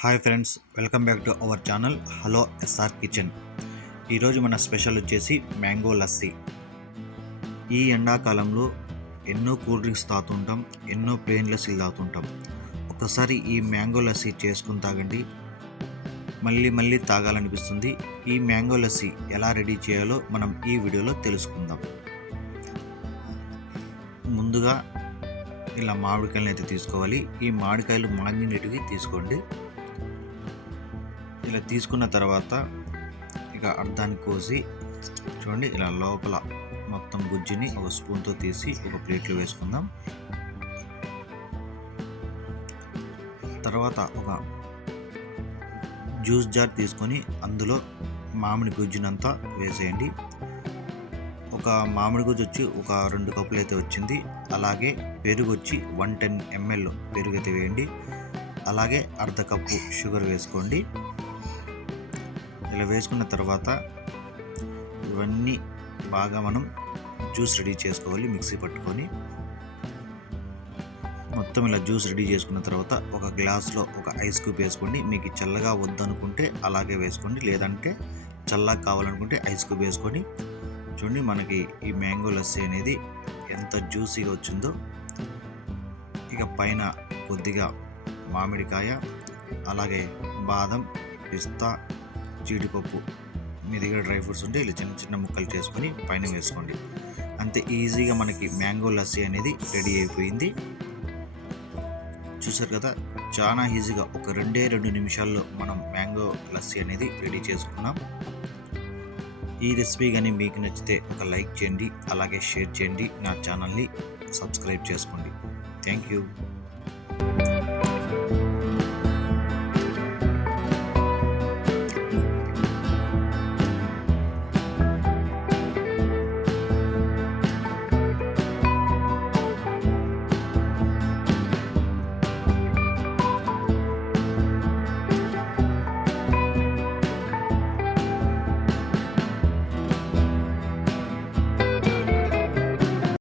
Hi friends, welcome back to our channel hello SR kitchen. ఈరోజు మన special వచ్చేసి mango lassi. ఈ ఎండాకాలంలో ఎన్నో కూల్ డ్రింక్స్ తాగుతుంటాం, ఎన్నో ప్లెయిన్ లస్సీలు తాగుతుంటాం. ఒకసారి ఈ మ్యాంగో లస్సీ చేసుకుని తాగండి, మళ్ళీ మళ్ళీ తాగాలనిపిస్తుంది. ఈ మ్యాంగో లస్సీ ఎలా రెడీ చేయాలో మనం ఈ వీడియోలో తెలుసుకుందాం. ముందుగా ఇలా మామిడికాయలను అయితే తీసుకోవాలి. ఈ మామిడికాయలు మాగినట్టుగా తీసుకోండి. ఇలా తీసుకున్న తర్వాత ఇక అర్ధాన్ని కోసి చూడండి, ఇలా లోపల మొత్తం గుజ్జుని ఒక స్పూన్తో తీసి ఒక ప్లేట్లో వేసుకుందాం. తర్వాత ఒక జ్యూస్ జార్ తీసుకొని అందులో మామిడి గుజ్జునంతా వేసేయండి. ఒక మామిడి గుజ్జు వచ్చి ఒక 2 కప్పులు అయితే వచ్చింది. అలాగే పెరుగు వచ్చి 110 ml పెరుగు అయితే వేయండి. అలాగే అర్ధ కప్పు షుగర్ వేసుకోండి. ఇలా వేసుకున్న తర్వాత ఇవన్నీ బాగా మనం జ్యూస్ రెడీ చేసుకోవాలి. మిక్సీ పట్టుకొని మొత్తం ఇలా జ్యూస్ రెడీ చేసుకున్న తర్వాత ఒక గ్లాస్లో ఒక ఐస్ క్యూబ్ వేసుకోండి. మీకు చల్లగా వద్దనుకుంటే అలాగే వేసుకోండి, లేదంటే చల్లగా కావాలనుకుంటే ఐస్ క్యూబ్ వేసుకొని చూడండి. మనకి ఈ మ్యాంగో లస్సీ అనేది ఎంత జ్యూసీగా వచ్చిందో. ఇక పైన కొద్దిగా మామిడికాయ, అలాగే బాదం, పిస్తా, జీడిపప్పు, మీ దగ్గర డ్రై ఫ్రూట్స్ ఉంటే ఇలా చిన్న చిన్న ముక్కలు చేసుకొని పైన వేసుకోండి. అంతే ఈజీగా మనకి మ్యాంగో లస్సీ అనేది రెడీ అయిపోయింది. చూసారు కదా, చాలా ఈజీగా ఒక 2 నిమిషాల్లో మనం మ్యాంగో లస్సీ అనేది రెడీ చేసుకున్నాం. ఈ రెసిపీ కానీ మీకు నచ్చితే ఒక లైక్ చేయండి, అలాగే షేర్ చేయండి, నా ఛానల్ని సబ్స్క్రైబ్ చేసుకోండి. Thank you.